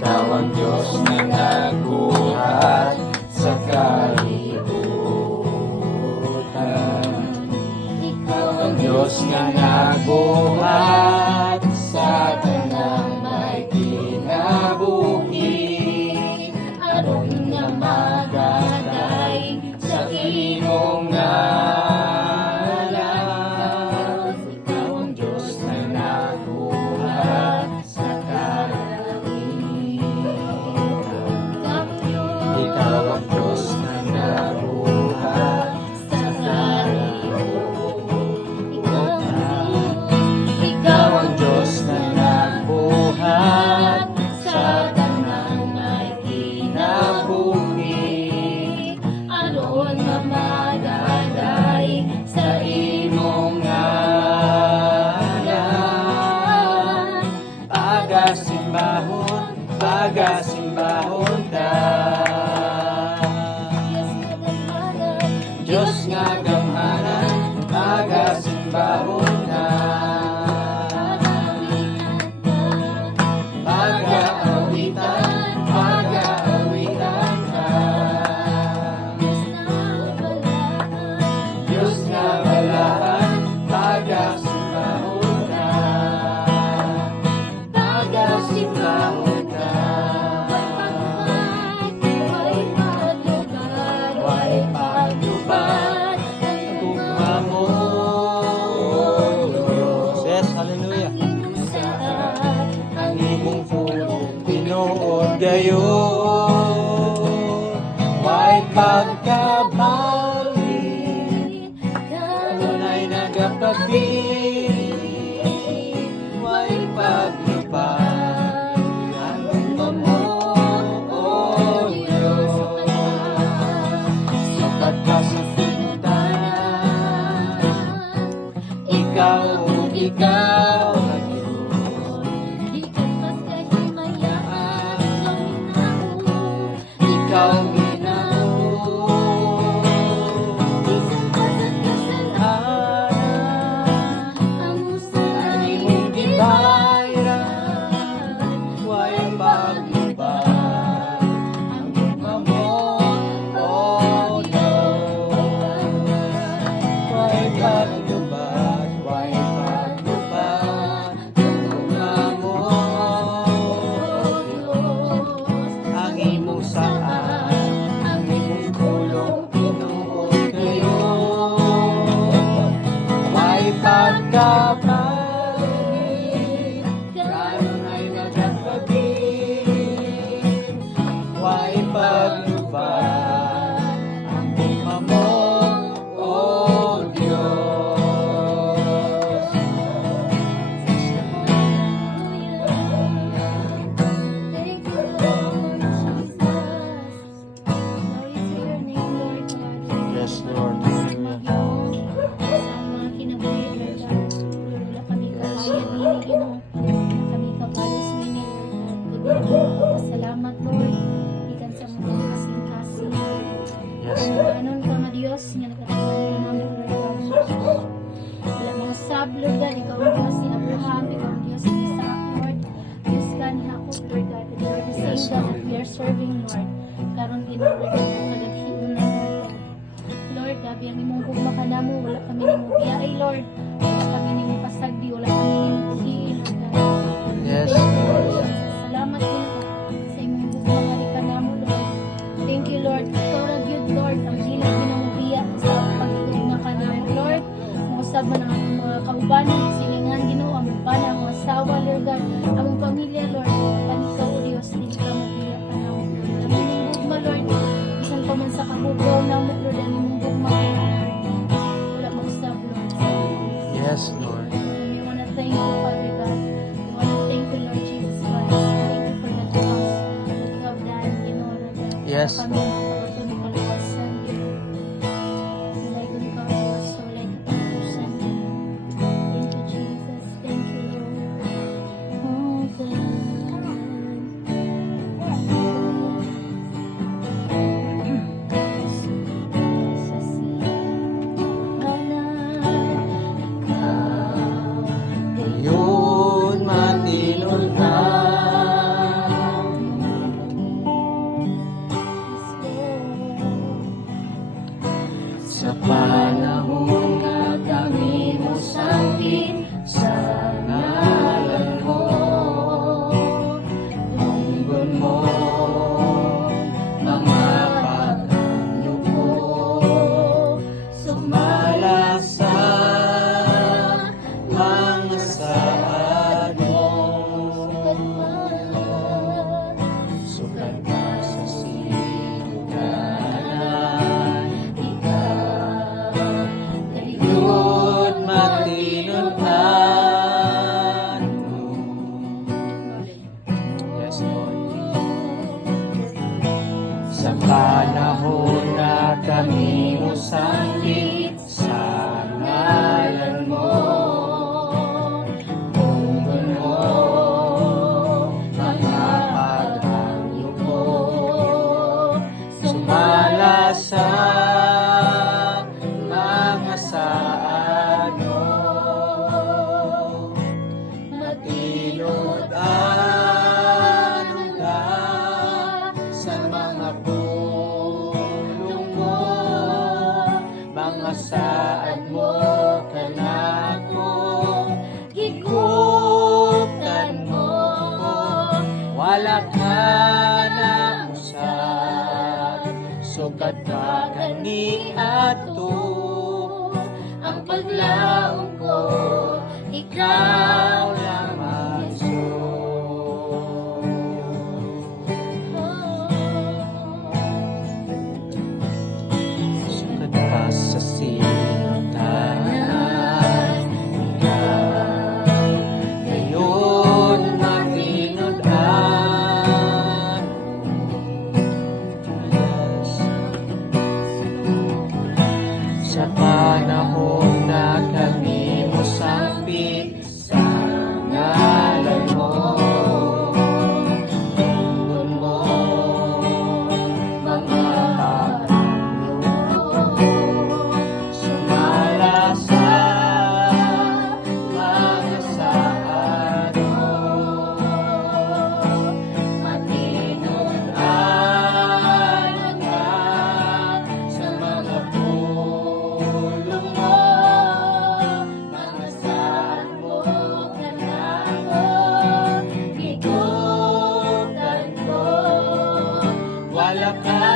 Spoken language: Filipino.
Ikaw ang Diyos na nagbuhat sa kalibutan. Ikaw ang Diyos na nagbuhat sa tanang may kinabuhi. Aron nga magaday sa imong ngalan. Ikaw ang Diyos na nagbuhat sa kalibutan. Ikaw ang Diyos na nagbuhat sa kalibutan. Ikaw ang Diyos na nagbuhat sa tanang may kinabuhi. Aron nga magaday sa imong ngalan. Pagasimbahon, pagasimbahon ta. Diyos nga gamhanan, pagasimbahon ta. Pag-aawitan, pag-aawitan ka. Diyos nga balahan, pagasimbahon ka. Pagasimbahon ka. Way paglubad ang tugma mo, Diyos. Yes, hallelujah. Ang imong pulong tinuod gayon. Way pagkabalik, kanunay nagapabili. Way paglupad ang tugma mo, O Diyos. Sukat ka sa sintanan, ikaw ang Diyos. Ikaw ang Ginoo. Ang imong gibayran, way paglubad ang tugma mo, O Diyos. Way paglubad, way paglubad ang tugma mo, O Diyos. Ang imong saan, ang imong tulong, tinuod gayon. May pagkapalit, kanunay magagpabin. May paglubad ang tugma mo, O Diyos. Yes, Lord. Salamat Lord, ikan sa mga kasing-kasing. Yes, Lord. Anon ka nga Diyos, nga nagkataon ka namin Lord God. Wala mga sab Lord God, ikaw ang Diyos ni Abraham, ikaw ang Diyos ni Isaac Lord. Diyos ka ni Jacob Lord God, and Lord, the same God that we are serving Lord. Karon Lord God, kalaghiun na Lord God. Lord, gabi ang imong hugma ka namo, wala kami ni mo biyay Lord. Wala kami ni mo pasagdi, wala kami ni mo buhiin Lord God. Yes, Thank you, Lord. Lord. Salamat din sa imong bugmahali ka namo, Lord. Thank you, Lord. Ikaw ra gyud, Lord, ang dili ginamubiya sa pagtugma ka namo, Lord. Musab man ang among mga kaubanan, silingan Ginoo, ang bana, ang mga asawa, Lord God, among pamilya, Lord. Panikaw o Dios, dili ka mabiya ka namo. Ang imong bugma, Lord. Bisan pa man sa kabugaw namo, Lord, ang imong bugma ka namo. Wala mausab, Lord. Yes, Lord. And we wanna thank you, Father God. We wanna thank you, Lord Jesus Christ. Thank you for the cross that you have done, Lord God. Yes, Kami makapagod ni palawasan, Walay kang kawas, walay katapusan. Thank you, Jesus. Thank you, Lord. Oh, Yun matinul ka, Sa panahon na kami usangkit sa ngalan mo, tungkol mo, mga paghangyo ko, sumala sa mga saad mo, matilod at rula sa mga pulong mo, mga saad mo kanako, higutan mo, wala ka na usad, sukat pa kani ato, ang paglaong ko, ikaw lamang sukat pa sa sintahan, ikaw ngayon matinod-an. Sa panahon na kami musapit sa ngalan mo, tungkol mo, mga harap mo, sumala sa mga saad mo, matinod-an ka sa mga pulong mo, mga saad mo kanako, higutan ko, wala ka